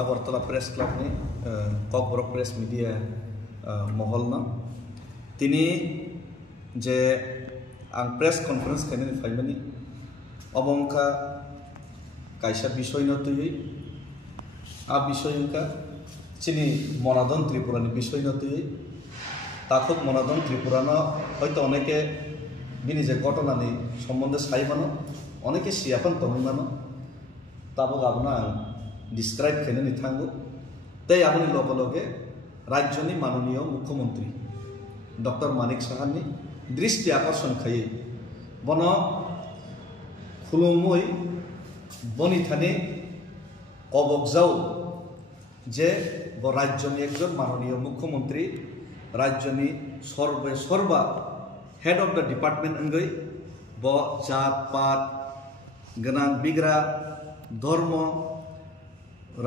Agartala Press Club ni Kokborok Press Media Moholna tini je ang press conference kene faimani obongka kaisa বিষয় নতুই বিষয়কা চিনি মনাদন ত্রিপুরানি বিষয় নতুই তাকক মনাদন ত্রিপুরানো হয়তো অনেকে বিনি যে ঘটনানি সম্বন্ধে সাইমানো অনেকে সিয়াপান তমিমানো তাবক আপনা ডিসক্রাইব খেলেনি থাকবো তাই আপনি লগে লগে রাজ্যনি মাননীয় মুখ্যমন্ত্রী ডক্টর মানিক সাহানি দৃষ্টি আকর্ষণ খাই বন খুলুমই বনি থানে কবকজাও যে রাজ্যনি একজন মাননীয় মুখ্যমন্ত্রী রাজ্যনি সর্বা হেড অফ দ্য ডিপার্টমেন্ট অঙ্গই ব জাত পাত গনাং বিগ্রা ধর্ম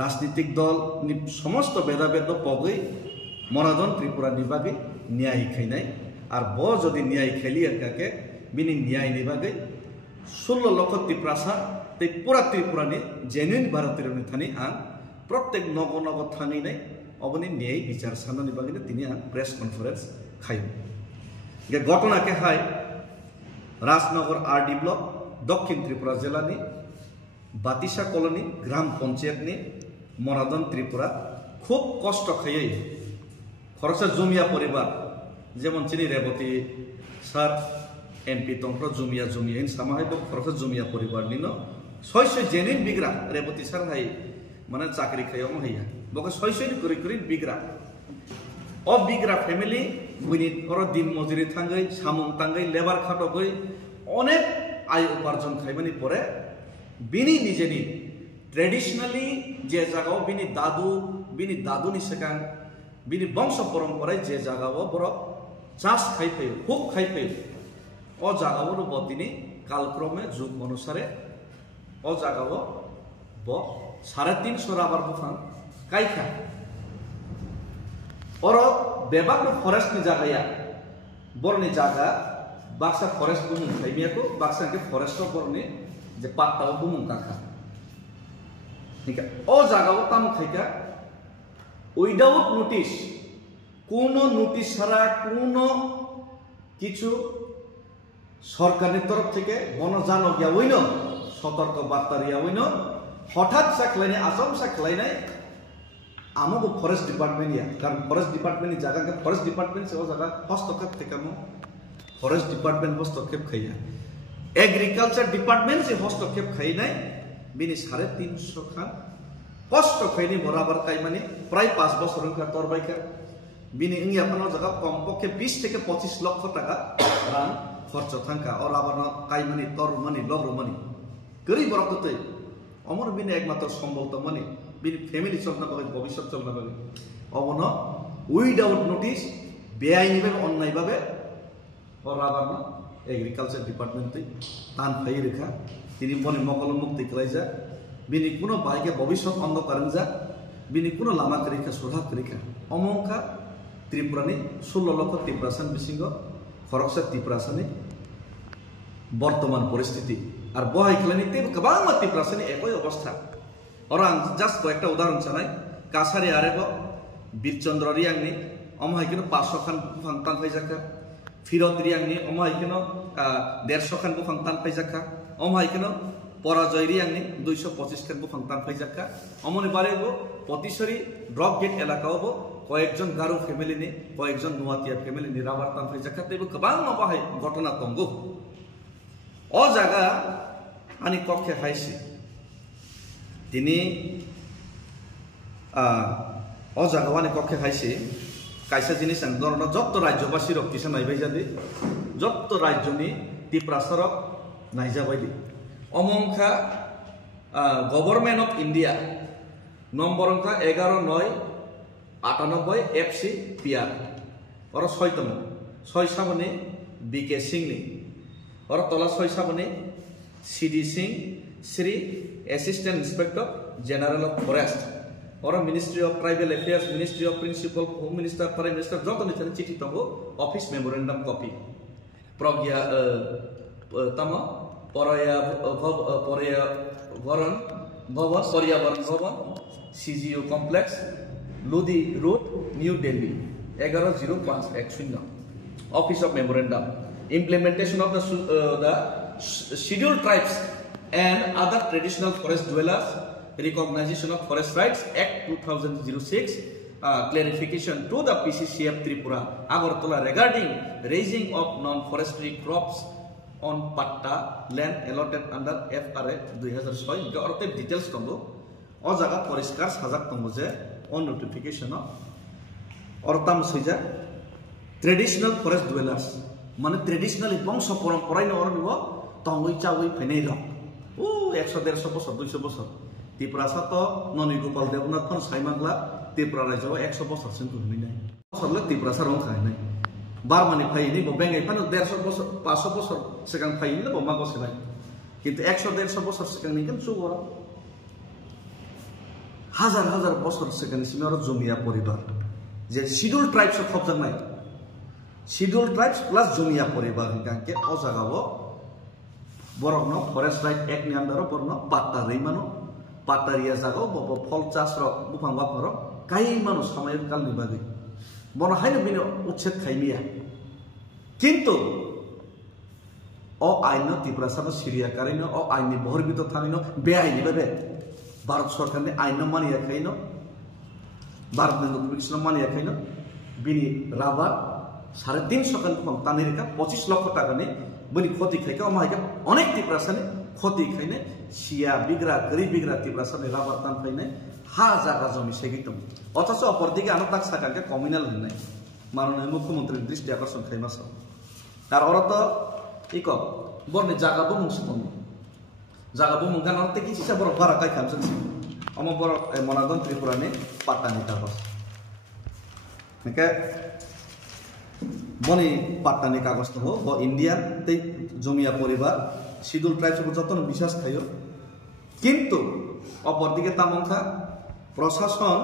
রাজনৈতিক দল সমস্ত ভেদাভেদ পগই মনাদন ত্রিপুরা নিবাগে ন্যায় খাইনাই আর ব যদি ন্যায় খেলি একাকে বিনি ন্যায় নিবাগে 16 লক্ষ ত্রিপ্রাসা তে পুরা ত্রিপুরানি জেনুইন ভারতের থানি আন প্রত্যেক নগ নগ থানি নাই অবনি ন্যায় বিচার সানা নিবাগে তিনি আন প্রেস কনফারেন্স খাইব যে ঘটনাকে হাই রাজনগর আরডি ব্লক দক্ষিণ ত্রিপুরা জেলানি বাতিসা কলোনি গ্রাম পঞ্চায়েতনি মনাদন ত্রিপুরা খুব কষ্ট খাইয়ে খরচা জমিয়া পরিবার যেমন চিনি রেবতী স্যার এমপি তন্ত্র জমিয়া জমিয়া সামাহাইব খরচা জমিয়া পরিবার নিন ছয়শো জেনিন বিগ্রা রেবতী স্যার হাই মানে চাকরি খাইয়াও হাইয়া বকে ছয়শো করে বিগ্রা অ বিগ্রা ফ্যামিলি বুনি দিন মজুরি থাঙ্গই সামুং তাঙ্গই লেবার খাটগই অনেক আয় উপার্জন খাইবানি পরে বিনি নিজেনি ট্রেডিশনালি যে জায়গাও বিনি দাদুনি সেখান বিনি বংশ পরম্পরায় যে জায়গাও বড় চাষ খাইফাই খুব খাইফাই ও জায়গাও বদিনী কালক্রমে যুগ অনুসারে ও জায়গাও ব 350 রাবার বুফান কাইখা और बेबाक फरेस्ट नि जागाया बरनि जागा बाक्सा फरेस्ट बुमुं खाइमियाको बाक्सा के फरेस्ट बरनि जे पाट्टाव बुमुं काखा ठीक है ओ जागाव ताम खाइका उइदाउट नोटिस कोनो नोटिस ছাড়া कोनो কিছু সরকারের তরফ থেকে বনজানো গিয়া হইল সতর্ক বার্তা রিয়া হইল হঠাৎ সাকলাইনে আসাম সাকলাইনাই आमको फरेस्ट डिपार्टमेंट या कारण फरेस्ट डिपार्टमेंट जगह के फरेस्ट डिपार्टमेंट से वो जगह हस्तक्षेप थे कम फरेस्ट डिपार्टमेंट हस्तक्षेप खाइया एग्रीकल्चर डिपार्टमेंट से हस्तक्षेप खाई नहीं बिनी 350 खान कष्ट खाई बराबर खाई माने प्राय 5 बছর का तरबाई का बिनी इंगी अपन जगह कम पक्षे 20 থেকে 25 লক্ষ টাকা রান খরচ থাকা और আবার খাই মানি তর মানি লগর মানি গরিব বরকতে অমর বিনি একমাত্র সম্বল তো মানি बिनि फैमिली चलना बागे भविष्य चलना बागे अबन उइदाउट नोटिस बेआईनि भाबे अन्याय भाबे और आबारना एग्रीकल्चर डिपार्टमेंट तान फाइ रेखा तिनि बनि मकल मुक्ति खालायजा बिनि कुनो बाइके भविष्य अंधकार जा बिनि कुनो लामा करिखा सुलहा करिखा अमंका त्रिपुरानि 16 लक्ष त्रिपुरासान बिसिंग खरकसा त्रिपुरासानि बर्तमान परिस्थिति और बहाय खालायनि ते गोबां त्रिपुरासानि एकই अवस्था और जस्ट कयेकटा उदाहरण चानाय कासारि आरेबो बीरचंद्र रियांगनि अमहायकिनो 500 खान बुफां तान फाइजाखा फिरत रियांगनि अमहायकिनो 150 खान बुफां तान फाइजाखा अमहायकिनो पराजय रियांगनि 225 खान बुफां तान फाइजाखा अमनि बारेबो पतिसरी ड्रप गेट एलाकायावबो कयेकजन गारो फेमिलिनि कयेकजन नुवातिया फेमिलिनि राबार तान फाइजाखा तेबो गोबां बाहाय घटना दंगो अ जागा आनि कक्षे हाइसि তিনি অজাগাওয়ানি কক্ষে খাইছে কাইসা জিনিস ধরনের যত রাজ্যবাসী রক্তিসা নাইবাই যাদি যত রাজ্যনি ত্রিপ্রাসারক নাইজাবাইদি অমংখা গভর্নমেন্ট অফ ইন্ডিয়া নম্বর অঙ্কা 11/9/98 FC PR और 6তম 6 সামনে বিকে সিংনি और তলা 6 সামনে CD Singh Shri assistant inspector general of forest और ministry of tribal affairs ministry of principal home minister prime minister जो चिठी तंगो ऑफिस मेमोरेंडम कॉपी प्रज्ञा तम परया परया वरण भवन Paryavaran Bhavan CGO complex Lodhi road New Delhi 110510 office of memorandum implementation of the scheduled tribes and other traditional forest dwellers recognition of forest rights act 2006 clarification to the PCCF Tripura Agartala regarding raising of non-forestry crops on patta land allotted under FRA 2006 orte details tongo o jaga poriskar sajak tongo je on notification ortam soija traditional forest dwellers মানে traditional বংশ পরম্পরায় নরনিব তঙ্গই চাওই ফেনেই rock ও 100-150 বছর 200 বছর ত্রিপুরা সাত ননি Gopal Debnath von সাইমাংলা Tripura রাজ্য 100 বছর সিম হই নাই বছরলে ত্রিপুরা সারং খাই নাই বারমানি ফাইনি ব বেঙ্গাই ফানো 150 বছর 500 বছর সেখান ফাইনি ব মাগো সেলাই কিন্তু 100-150 বছর সেখান নিকেন সুগরা হাজার হাজার বছর সেখান সিমের জমিয়া পরিবার যে শিডিউল ট্রাইবস অফ খবজাং নাই শিডিউল ট্রাইবস প্লাস জমিয়া পরিবার হিংকে অ জাগাবো বরকনো ফরেস্ট রাইট এক নি আন্ডারো বরনো পাত্তা রেইমানো পাত্তারিয়া জাগাও বব ফল চাষ র বুফাং বাপর কাই মানুষ সময় কাল নিবাগে বন হাইনো বিনো উচ্ছেদ খাইমিয়া কিন্তু অ আইন ত্রিপুরা সানো সিরিয়া কারিনো অ আইনি বহির্ভূত থামিনো বে আইনি বাবে ভারত সরকারনি আইন মানিয়া খাইনো ভারত নোটিফিকেশন মানিয়া খাইনো বিনি রাবার 350 কান কম তানি রেখা 25 লক্ষ টাকা নে বনি ক্ষতি খাইকা অমাইকা অনেক ত্রিপুরাসানে ক্ষতি খাইনে সিয়া বিগ্রা গরিব বিগ্রা ত্রিপুরাসানে রাবার তান ফাইনে হা জায়গা জমি সেগিতম অথচ অপরদিকে আনো তাক সাকাকে কমিউনাল হইনাই মাননীয় মুখ্যমন্ত্রীর দৃষ্টি আকর্ষণ খাইমাস তার অর্থ ইক বর্ণে জায়গাবো মুংসুতম জায়গাবো মুংগান অর্থে কি সিসা বড় বারা কাই খামছেন অম বড় মনাদন ত্রিপুরানে পাতানি কাগজ নাকি বনি পাট্টানি কাগজ তো ব ইন্ডিয়ান তে জমিয়া পরিবার শিডিউল ট্রাইবস যতন বিশ্বাস খাইও কিন্তু অপরদিকে তামংখা প্রশাসন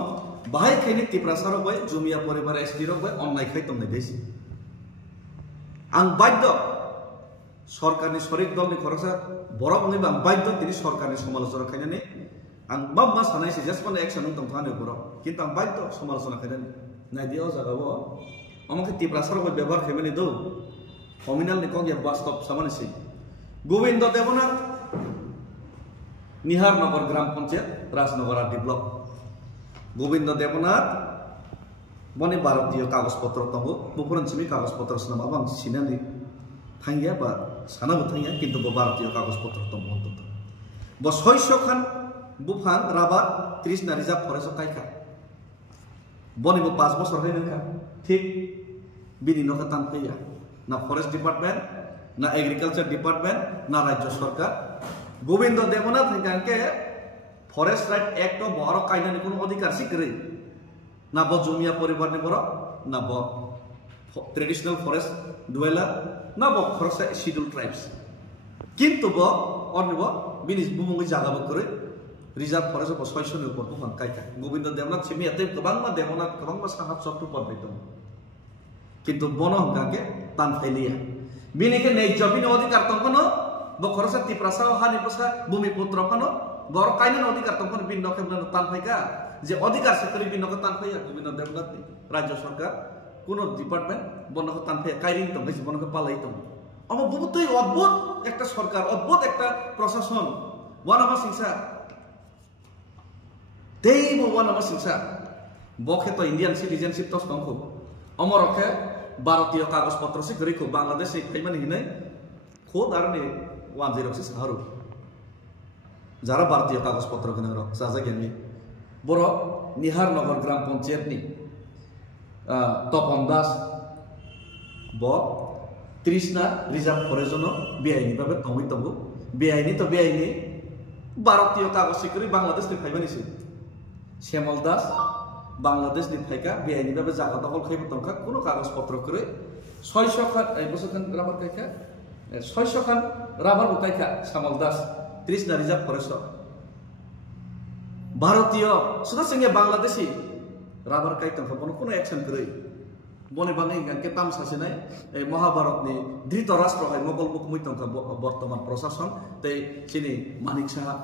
বাহাই খাইনি ত্রিপুরাসার বয় জমিয়া পরিবার SD র বয় অন্যায় খাইতম নাই বেশি আং বাধ্য সরকারি শরিক দলনি খরচা বড় বনি আং বাধ্য তিনি সরকারি সমালোচনা খাইনানি আং বাম্মা সানাইছে জাস্ট মানে অ্যাকশন তম থানে বড় কিন্তু আং বাধ্য সমালোচনা খাইনানি নাই দিও জাগাবো আমাকে ত্রিপুরাসার বয় ব্যবহার খাইমানি দৌ কমিউনাল নি কঙ্গিয়া বাস্তব সামানিছি গোবিন্দ দেবনাথ নিহারনগর গ্রাম পঞ্চায়েত রাজনগর আরডি ব্লক গোবিন্দ দেবনাথ বনে ভারতীয় কাগজপত্র তঙ্গ বুফুরনসিমি কাগজপত্র সানাম আবাং সিনানি থাঙ্গিয়া বা সানাবো থাঙ্গিয়া কিন্তু ভারতীয় কাগজপত্র তঙ্গ অন্তত ব 600 খান বুফাং রাবার 30 না রিজার্ভ ফরেস্ট কাইকা বনে 5 বছর হইনকা ঠিক বিনি নকা তান ফাইয়া না ফরেস্ট ডিপার্টমেন্ট না এগ্রিকালচার ডিপার্টমেন্ট না রাজ্য সরকার গোবিন্দ দেবনাথ হিংকে ফরেস্ট রাইট অ্যাক্ট বড় কাইনানি কোনো অধিকার শিখরে না ব জমিয়া পরিবার নি বড় না ব ট্রেডিশনাল ফরেস্ট ডুয়েলার না ব ফরেস্ট শিডিউল ট্রাইবস কিন্তু ব অনিব বিনিস বুমুঙ্গি জাগাবো করে রিজার্ভ ফরেস্ট ব 600 নি উপর বুফাং কাইকা গোবিন্দ দেবনাথ সিমি এতে গোবাংমা দেবনাথ গোবাংমা সাহাব সবটু পড়াইতো কিন্তু বন হিংকে তান ফাইলিয়া বিনিকে ন্যায্য বিনি অধিকার তঙ্কনো বখরসা ত্রিপুরাসা হানি পসা ভূমিপুত্র খানো বড় কাইনান অধিকার তখন বিন নকে তান ফাইকা যে অধিকার সেক্টরি বিন নকে তান ফাইয়া গোবিন্দ দেবনাথ রাজ্য সরকার কোন ডিপার্টমেন্ট বনকে তান ফাইয়া কাইরিং তম বেশি বনকে পালাই তম আমার বহুতই অদ্ভুত একটা সরকার অদ্ভুত একটা প্রশাসন ওয়ানামা সিংসা দেব ওয়ানামা সিংসা বখে তো ইন্ডিয়ান সিটিজেনশিপ তো স্তঙ্খ অমরকে ভারতীয় কাগজপত্র সে গরিব বাংলাদেশ খাইমানি হিনে খোদ আর নে 106 সাহারু যারা ভারতীয় কাগজপত্র কেন সাজা জ্ঞানী বড় নিহারনগর গ্রাম পঞ্চায়েত নি তপন দাস ব 30 না রিজার্ভ ফরেস্ট জন্য বেআইনি ভাবে তমই তমু বেআইনি তো বেআইনি ভারতীয় কাগজ করে বাংলাদেশ নি খাইবানিছে শ্যামল দাস বাংলাদেশ নি ফাইকা বেআইনি ভাবে জায়গা দখল খাইব তমকা কোনো কাগজপত্র করে 600 খান এই বছর খান রাবার কাইকা 600 খান রাবার উকাইকা শ্যামল দাস 30 না রিজার্ভ ফরেস্ট ভারতীয় সুদা সঙ্গে বাংলাদেশি রাবার কাইতাম কোনো অ্যাকশন করে বনে বাঙাই গানকে তাম সাসে নাই এই মহাভারত নি ধৃত রাষ্ট্র হয় মোগল মুখমৈতঙ্কা বর্তমান প্রশাসন তাই চিনি মানিক সাহা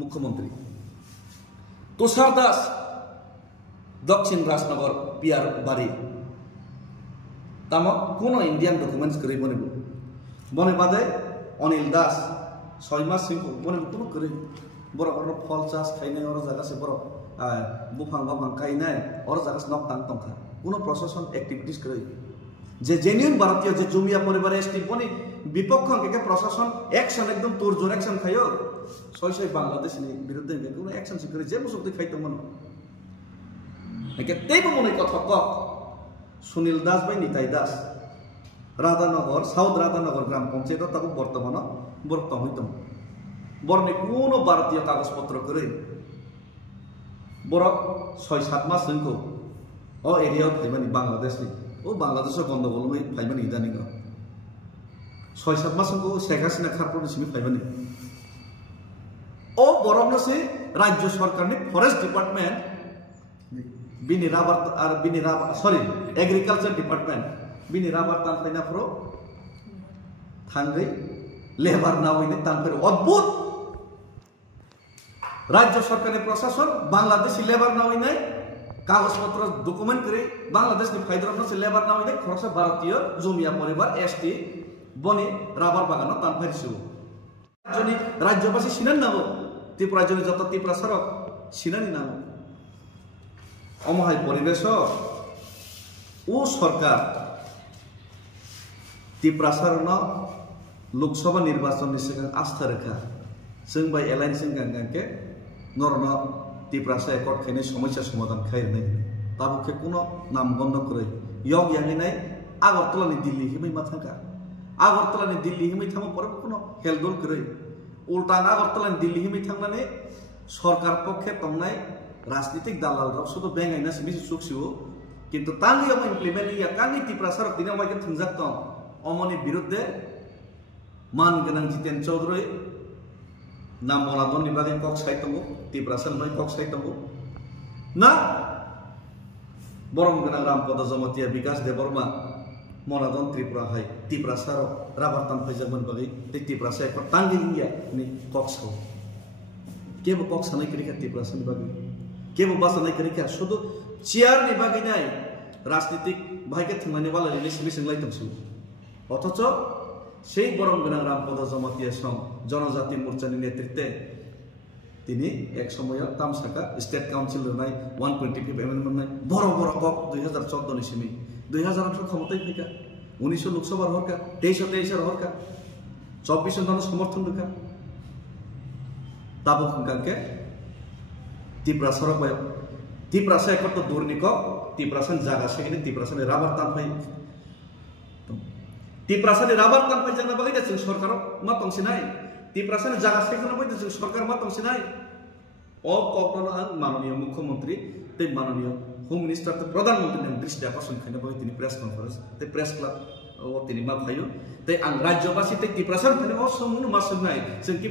মুখ্যমন্ত্রী তুষার দাস দক্ষিণ রাজনগর পিয়ার বাড়ি তাম কোনো ইন্ডিয়ান ডকুমেন্টস করে বনিব বনে বাদে অনিল দাস 6 মাস সিং বনিব কোনো করে বড় বড় ফল চাষ খাইনাই ওর জায়গাছে বড় বুফাং বাফাং খাইনাই ওর জায়গাছে নক টাং টংখা কোনো প্রশাসন অ্যাক্টিভিটিস করে যে জেনুইন ভারতীয় যে জমিয়া পরিবারে এসটি বনি বিপক্ষ কে প্রশাসন অ্যাকশন একদম তোর জোর অ্যাকশন খাইও ছয় বাংলাদেশের বিরুদ্ধে কোনো অ্যাকশন করে যে বসে খাইতো মনে একে তেইব মনে কথা কক সুনীল দাস বাই নিতাই দাস রাধানগর সাউথ রাধানগর গ্রাম পঞ্চায়েত তাকে বর্তমান বর্তমান হইতাম বরনে কোনো ভারতীয় কাগজপত্র করে বড় 6-7 মাস जोंखौ ও এরিয়াও ফাইমানি বাংলাদেশনি ও বাংলাদেশের গন্ডগোল হয়ে ফাইমানি ইদানিং 6-7 মাস जोंखौ শেখ হাসিনা খারপনি সিমি ফাইমানি ও বরমনসে রাজ্য সরকারনি ফরেস্ট ডিপার্টমেন্ট বিনি রাবার আর বিনি রাবার সরি এগ্রিকালচার ডিপার্টমেন্ট বিনি রাবার তান ফাইনা ফ্রো থাঙ্গै লেবার না হইনে তানফের অদ্ভুত রাজ্য সরকারের প্রশাসন বাংলাদেশি লেবার না হইনে কাগজপত্র ডকুমেন্ট করে বাংলাদেশনি ফাইদরন সে লেবার না হইনে খরচা ভারতীয় জমিয়া পরিবার এসটি বনি রাবার বাগান তানফের সিউ যদি রাজ্যবাসী সিনান নাও ত্রিপুরা যদি যত ত্রিপুরা সরক সিনানি নাও অমহাই পরিবেশ ও সরকার ত্রিপুরা সরন লোকসভা নির্বাচन आस्था रेखा जों बाय एलायन्स गांगांके नरन ত্রিপুরা एकर्ड खायनाय समस्या समाधान खायनाय ताबुके कोनो नाम गन्ध करे यग यांगिनाय आगरतलानि दिल्ली हिमै माथांका आगरतलानि दिल्ली हिमै थांबा पर कोनो हेलदोल करे उल्टा आगरतलानि दिल्ली हिमै थांनानै सरकार पक्षे तंनाय राजनीतिक दालालराव शुधु बेंगायना सिमि सुखसिउ किन्तु तांगियाव इमप्लिमेन्ट या कांगि त्रिपुरा सरक दिनाव माइके थंजाक दं अमनि बिरुद्धे मान गोनां जितेन चौधरी ना मनादन बागै कक साइतंगो त्रिपुरा सन कक साइतंगो ना बरम गोनां रामपद जमतिया विकास देबर्मा मनादन त्रिपुरा हाय त्रिपुरा सारो राबार तान फैजामन बागै त्रिपुरा साय तांगि इंडिया नि कक साव केबो कक सानाय करिखा त्रिपुरा सन बागै केबो बासानाय करिखा शुधु चेयार नि बागै नाय राजनीतिक भाइके थंनानै वालायनि सिमिसिं लाइतंसु अथच সেই বরম গোনা রামপদ জমাতিয়া সং জনজাতি মোর্চানি নেতৃত্বে তিনি এক সময় তামসাকা স্টেট কাউন্সিল নাই 125 এমএলএ নাই বড় বড় কক 2014 नि सिमी 2018 ক্ষমতায় ফিকা 19 লোকসভার হরকা 23 এর হরকা 24 জন সমর্থন রেখা তাবো খঙ্কাকে ত্রিপুরা সরক বায় ত্রিপুরা সে একত দুর্নিক ত্রিপুরা সন জায়গা সেখানে ত্রিপুরা সনে রাবার তান ফাই ত্রিপুরা সনে রাবার তান ফাই জানা বাগै जों सरकार मा तंसिनाय ত্রিপুরা সনে জায়গা সেখানে বাগै जों सरकार मा तंसिनाय अ ककनो आं माननीय मुख्यमंत्री ते माननीय होम मिनिस्टर ते प्रधानमंत्री ने दृष्टि आकर्षण खाने बागै तिनी प्रेस कॉन्फ्रेंस ते प्रेस क्लब ओ तिनी मा फायो ते आं राज्यवासी ते त्रिपुरा सन खाने ओ समूह मा सुनाय जों कि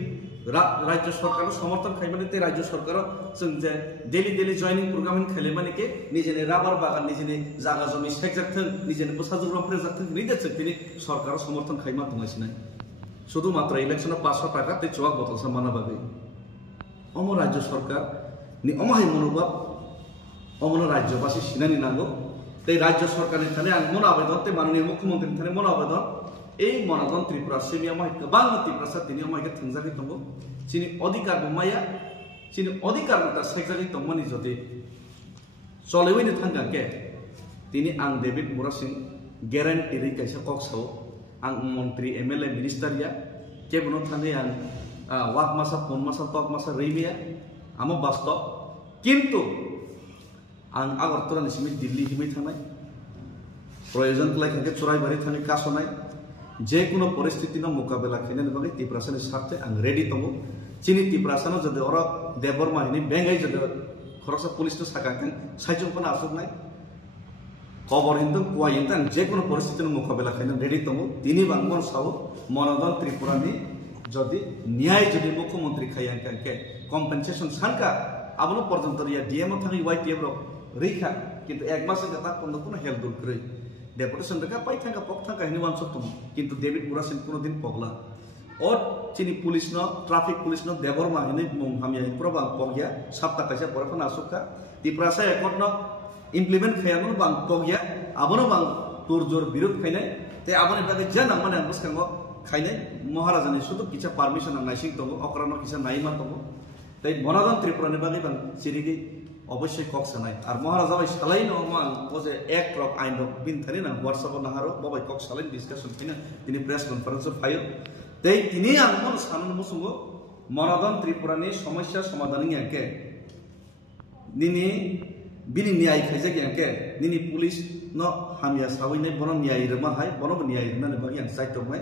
राज्य सरकार समर्थन खाइबाने ते राज्य सरकार जों जे डेली जॉइनिंग प्रोग्राम खाले माने के निजेने राबार बागान निजेने जागा जमी सेक्टरथों निजेने बसाजुराम प्रेजाथों निजे तिनी सरकार समर्थन खाइमा दंगासिनाय शुधु मात्र इलेक्शन 500 टाका ते चुवाक बटल सामाना बागै अम राज्य सरकार नि अमहाय मनोभाब अमन राज्यवासी सिनानि नांगौ ते राज्य सरकारनि थाने आं मन आवेदन ते माननीय मुख्यमंत्री थाने मन आवेदन এই মনাদন ত্রিপুরা সিমিয়া মাই গোबां ত্রিপুরা সাতিনি মাইকে থंजाखै दंगो चिनि अधिकार बमाया चिनि अधिकार मता सेक्जाखै दंमनि जदि चलेवैनो थांगाके तिनि आं डेभिड मुरा सिंह ग्यारान्टी रै कायसा कक्साव आं मन्त्री एमएलए मिनिस्टारिया केबनो थाने आं वाक मासा फोन मासा टक मासा रैमिया आमो वास्तव किन्तु आं आगरतला निसिमि दिल्ली हिमै थानाय प्रयोजन लायखांके चुराइबारि थानाय कासनाय जे कोनो परिस्थिति न मोकाबेला खाने बागै त्रिपुरा सनि साथे आं रेडी दङ चिनि त्रिपुरा सन जदि अर देबरमा हिनि बेंगाय जदि खरसा पुलिस तो साकाखै साइजों पण आसुनाय खबर हिन्दों कुवा हिन्दों जे कोनो परिस्थिति न मोकाबेला खाने रेडी दङ तिनि बांगमन साव मनोदन त्रिपुरानि जदि न्याय जदि मुख्यमंत्री खायंके कम्पेनसेशन सानका आबनो पर्यन्त रिया डीएम थाङै वाइटीएफ रो रैखा किन्तु एक मास गता कोनो हेल्प दुल करे डेपुटेशन रेखा पाई थांगा पक थांगा हिनि वान सत्तम किन्तु डेभिड मुरा सिंह कोनो दिन पगला o chini police no traffic police no debor ma hini mung hamya probang pogya sapta kaisa porafan asuka tiprasa ekot no implement khayano bang pogya abono bang turjor birut khainai te aboni bage jana mane buskango khainai maharaja ni sudu kicha permission ang naising tongo okrano kisa naima tongo tai monadan tripura ni bage bang sirigi অবশ্যই cock সানাই আর মহারাজা ভাই সালাই ন মান ও যে এক rock আইন rock বিন Thani না WhatsApp নাহারো বাবাই cock সালাই discussion কিনা তিনি প্রেস কনফারেন্স ফাইল তেই তিনি আমন সানন মুসুঙ্গ মনাদন ত্রিপুরানি সমস্যা সমাধান ইয়াকে নিনি বিনি ন্যায় খাইজা ইয়াকে নিনি পুলিশ ন হামিয়া সাউই নাই বন ন্যায় রমা হাই বন ন্যায় রনা নে বাগি সাইতো মাই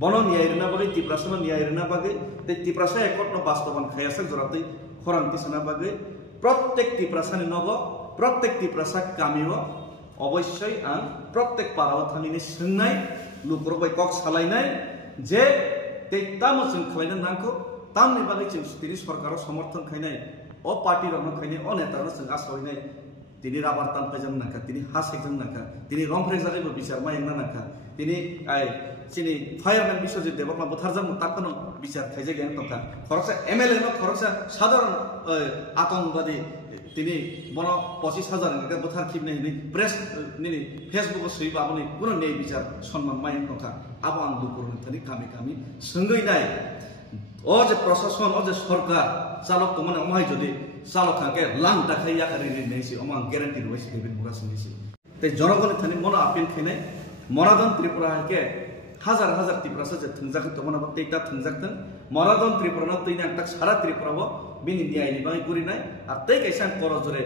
বন ন্যায় রনা বাগি ত্রিপ্রাসন ন্যায় রনা বাগি তে ত্রিপ্রাসা একট ন বাস্তবান খাইয়াছে জরাতই খরান্তি সানা বাগি প্রত্যেক ত্রিপ্রাসানি নগ প্রত্যেক ত্রিপ্রাসা কামিও অবশ্যই আং প্রত্যেক পাড়াও থানিনি সোंनाय লুকরবাই কক সালাইনাই যে তেতাম जों খালাইনা নাংखौ তামনি বাগै जों তিনি সরকারও সমর্থন খাইনাই ও পার্টি রং খাইনাই ও নেতারও जों আসাইনাই তিনি রাবার তান ফাইজাম নাকা তিনি হাসেকজাম নাকা তিনি রংফ্রেক জারিবো বিচার মাইনা নাকা তিনি চিনি ফায়ারম্যান বিশ্বজিৎ দেবর্মা বুথারজাম তাকনো বিচার খাইজা গেন তকা খরচা এমএলএ ন খরচা সাধারণ আতঙ্কবাদী তিনি বন 25,000 টাকা বুথার খিবনে নি প্রেস নি ফেসবুক সইবা আপনি কোন ন্যায় বিচার সম্মান মাইন তকা আবো আং দুকুরন থানি কামি কামি সঙ্গই নাই ও যে প্রশাসন ও যে সরকার চালক তো মানে অমাই যদি চালক থাকে লাং টাকাইয়া কারি নেইছি অমাং গ্যারান্টি রইছে দেবিন বুড়া শুনিছি তে জনগণের থানি মন আপিল খাইনাই মনাদন ত্রিপুরা কে হাজার হাজার ত্রিপুরাসা যে থংজাক তো মনে তেইটা থংজাকতন মনাদন ত্রিপুরা ন তৈনা একটা সারা ত্রিপুরাও বিনি ন্যায়নি বাই করি নাই আর তেই কাইসান করজরে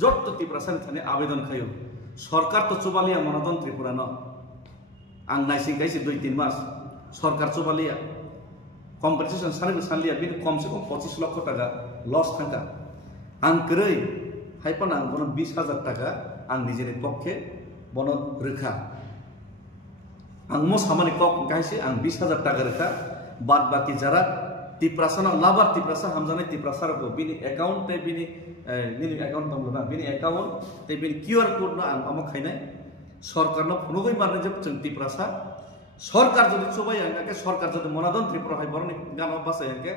যত ত্রিপুরাসানি থানি আবেদন খাইও সরকার তো চুবালিয়া মনাদন ত্রিপুরা ন আং নাইসিং গাইছি 2-3 মাস সরকার চুবালিয়া কম্পিটিশন সালিয়া বিনি কমসে কম 25 লক্ষ টাকা লস থাকা আং কই হাইপন আং বন 20,000 টাকা আং নিজের পক্ষে বন রেখা आं मो सामानि कक गाइसे आं 20,000 टाका रेखा बाद बाकी जरा टिप्रासाना लाभार टिप्रासा हमजानाय टिप्रासारको बिनि एकाउन्ट ते बिनि निनि एकाउन्ट दंना बिनि एकाउन्ट ते बिनि क्यूआर कोड ना आं अमा खाइनाय सरकारनो फुनुगै मारने जब जों टिप्रासा सरकार जदि चबाय आंके सरकार जदि मनादन त्रिपुरा हाय बरनि गाना बासाय आंके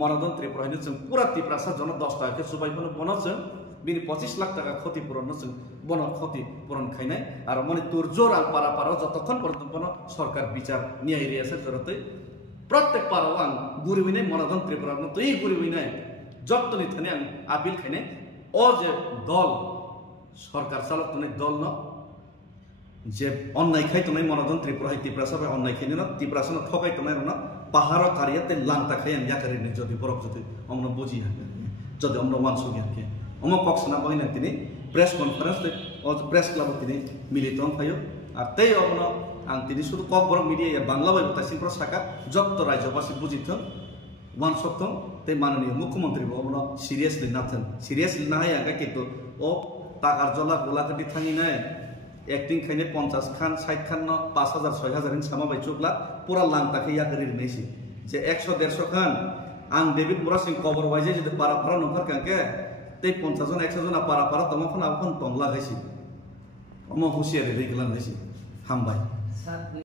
मनादन त्रिपुरा हाय जों पूरा टिप्रासा जन 10 टाका चबाय बनो बनो जों बिनि 25 लाख टाका क्षतिपूरण जों बन क्षतिपूरण खाइनाय आरो मने तुरजोर आं पारा पारा जतक्षण पर्यन्त बन सरकार বিচার न्याय रियासे जरतै प्रत्येक पाराव आं गुरिबिनाय मनादन त्रिपुरा न तै गुरिबिनाय जत्तनि थाने आं आपिल खाइनाय ओ जे दल सरकार चालक तनै दल न जे अन्नाय खाइ तनै मनादन त्रिपुरा हाय टिप्रासा बाय अन्नाय खाइने न टिप्रासा न ठकाय तनै न पाहार कारियाते लांता खायन याकारिने जदि बरक जदि हमन बुझि हाके जदि हमन वानसु गियाके अमा पक्षना बहिना तिनी प्रेस कन्फारेन्स ओ प्रेस क्लब तिनी मिलितन फायो আর তেই অবন আং তিনি শুধু কক বড় মিডিয়া বাংলা বাই তাসিন প্র শাখা যত রাজ্যবাসী বুঝিতন ওয়ান সপ্তম তে মাননীয় মুখ্যমন্ত্রী অবন সিরিয়াসলি নাথন সিরিয়াসলি না হয় আগে কিন্তু ও টাকার জলা গোলাকাটি থাঙি নাই एक्टिंग खाइने 50 खान 60 खान न 5000 6000 इन सामा बाय चुकला पूरा लांग ताके या करि नेसी जे 100 150 खान आं डेविड मुरा सिंह कवर वाइजे जे पारा पारा नंबर काके ते 50 जन 100 जन पारा पारा तमफन आपन तंगला गाइसी अम हुसियारि रेगलान गाइसी हामबाय